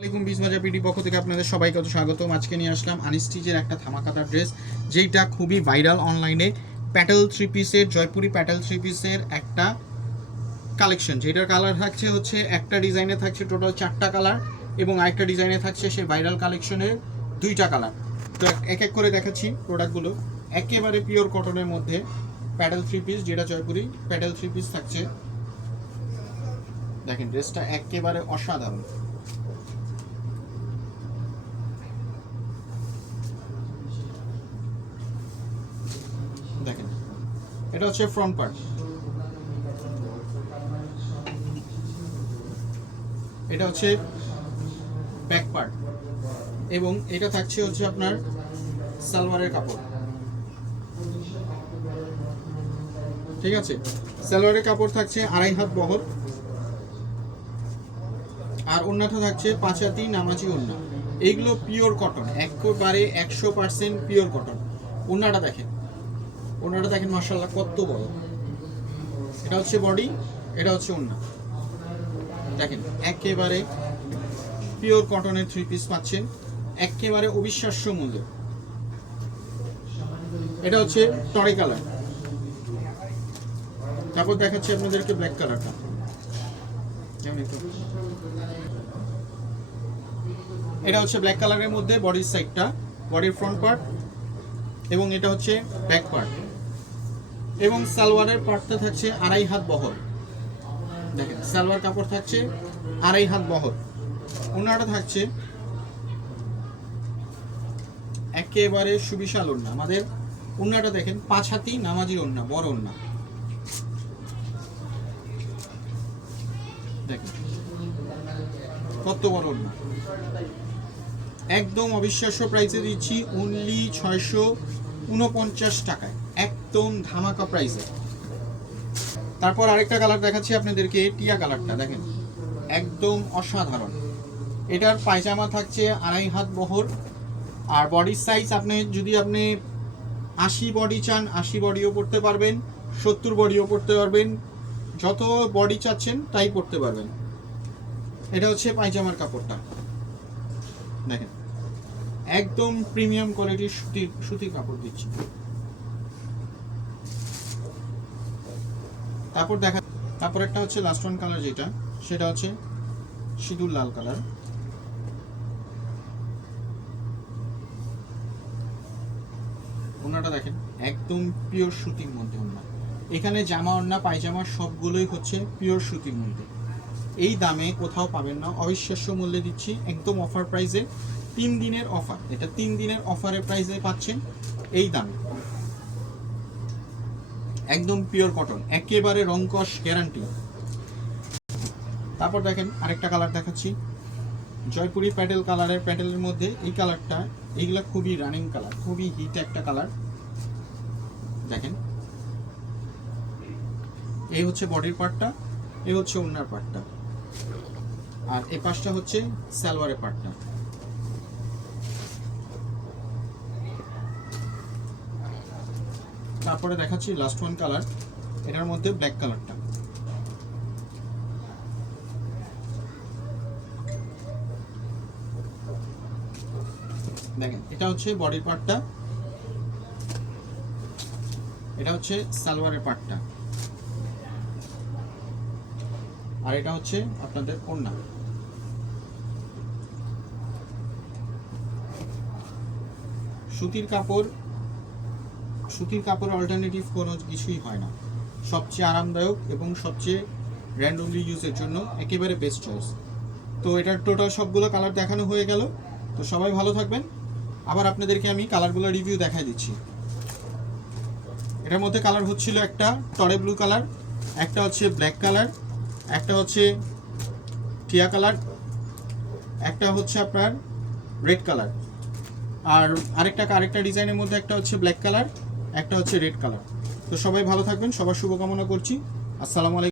আলাইকুম বিশ বাজার পিডি পক্ষ থেকে আপনাদের সবাইকে কত স্বাগতম আজকে নিয়ে আসলাম আনিস্টিজের একটা ধামাকাতার ড্রেস যেইটা খুবই ভাইরাল অনলাইনে প্যাটেল থ্রি পিসের জয়পুরি প্যাটেল থ্রি পিসের একটা কালেকশন যেটার কালার থাকছে হচ্ছে একটা ডিজাইনে থাকছে টোটাল চারটা কালার এবং আরেকটা ডিজাইনে থাকছে সেই ভাইরাল কালেকশনের দুইটা কালার তো এক এক করে দেখাচ্ছি প্রোডাক্টগুলো একেবারে পিওর কটনের মধ্যে প্যাটেল থ্রি পিস যেটা জয়পুরি প্যাটেল থ্রি পিস থাকছে দেখেন ড্রেসটা একেবারে অসাধারণ দেখেন এটা হচ্ছে ফ্রন্ট পার্ট এটা হচ্ছে ব্যাক পার্ট এবং এটা থাকছে হচ্ছে আপনার সালোয়ারের কাপড় ঠিক আছে সালোয়ারের কাপড় থাকছে আড়াই হাত বহর আর অন্যটা থাকছে পাঁচাতি নামাজি অন্য এইগুলো পিওর কটন একবারে একশো পার্সেন্ট পিওর কটন অন্যটা দেখেন ওনারা দেখেন মার্শাল্লাহ কত বড় এটা হচ্ছে বডি এটা হচ্ছে ওনা দেখেন একেবারে পিওর কটনের থ্রি পিস পাচ্ছেন একেবারে অবিশ্বাস্য মূল্য এটা হচ্ছে টরে কালার তারপর দেখাচ্ছি আপনাদেরকে ব্ল্যাক কালারটা এটা হচ্ছে ব্ল্যাক কালারের মধ্যে বডির সাইডটা বডির ফ্রন্ট পার্ট এবং এটা হচ্ছে ব্যাক পার্ট এবং সালোয়ারের পাটটা থাকছে আড়াই হাত বহর দেখেন সালোয়ার কাপড় থাকছে আড়াই হাত বহর ওনাটা থাকছে একেবারে সুবিশাল ওন্না আমাদের ওন্নাটা দেখেন পাঁচ হাতি নামাজি ওন্না বড় ওন্না দেখেন কত বড় ওন্না একদম অবিশ্বাস্য প্রাইসে দিচ্ছি অনলি ছয়শো উনপঞ্চাশ টাকায় এক একদম ধামাকা প্রাইসে তারপর আরেকটা কালার দেখাচ্ছি আপনাদেরকে টিয়া কালারটা দেখেন একদম অসাধারণ এটার পায়জামা থাকছে আড়াই হাত বহর আর বডির সাইজ আপনি যদি আপনি আশি বডি চান আশি বডিও পড়তে পারবেন সত্তর বডিও পড়তে পারবেন যত বডি চাচ্ছেন তাই পড়তে পারবেন এটা হচ্ছে পায়জামার কাপড়টা দেখেন একদম প্রিমিয়াম কোয়ালিটির সুতির সুতির কাপড় দিচ্ছি তারপর দেখা তারপর একটা হচ্ছে লাস্ট ওয়ান কালার যেটা সেটা হচ্ছে সিঁদুর লাল কালার ওনাটা দেখেন একদম পিওর সুতির মধ্যে ওনা এখানে জামা ওনা পায়জামা সবগুলোই হচ্ছে পিওর সুতির মধ্যে এই দামে কোথাও পাবেন না অবিশ্বাস্য মূল্যে দিচ্ছি একদম অফার প্রাইসে তিন দিনের অফার এটা তিন দিনের অফারের প্রাইসে পাচ্ছেন এই দামে একদম পিওর কটন একেবারে রংকশ গ্যারান্টি তারপর দেখেন আরেকটা কালার দেখাচ্ছি জয়পুরি প্যাডেল কালারের প্যাডেলের মধ্যে এই কালারটা এইগুলা খুবই রানিং কালার খুবই হিট একটা কালার দেখেন এই হচ্ছে বডির পার্টটা এই হচ্ছে ওনার পার্টটা আর এ পাশটা হচ্ছে সালোয়ারের পার্টটা তারপরে দেখাচ্ছি লাস্ট ওয়ান কালার এটার মধ্যে ব্ল্যাক কালারটা দেখেন এটা হচ্ছে বডি পার্টটা এটা হচ্ছে সালোয়ারের পার্টটা আর এটা হচ্ছে আপনাদের ওড়না সুতির কাপড় সুতির কাপড়ের অল্টারনেটিভ কোনো কিছুই হয় না সবচেয়ে আরামদায়ক এবং সবচেয়ে র্যান্ডমলি ইউজের জন্য একেবারে বেস্ট চয়েস তো এটার টোটাল সবগুলো কালার দেখানো হয়ে গেল তো সবাই ভালো থাকবেন আবার আপনাদেরকে আমি কালারগুলো রিভিউ দেখাই দিচ্ছি এটার মধ্যে কালার হচ্ছিল একটা টরে ব্লু কালার একটা হচ্ছে ব্ল্যাক কালার একটা হচ্ছে টিয়া কালার একটা হচ্ছে আপনার রেড কালার আর আরেকটা আরেকটা ডিজাইনের মধ্যে একটা হচ্ছে ব্ল্যাক কালার একটা হচ্ছে রেড কালার তো সবাই ভালো থাকবেন সবার শুভকামনা করছি আসসালামু আলাইকুম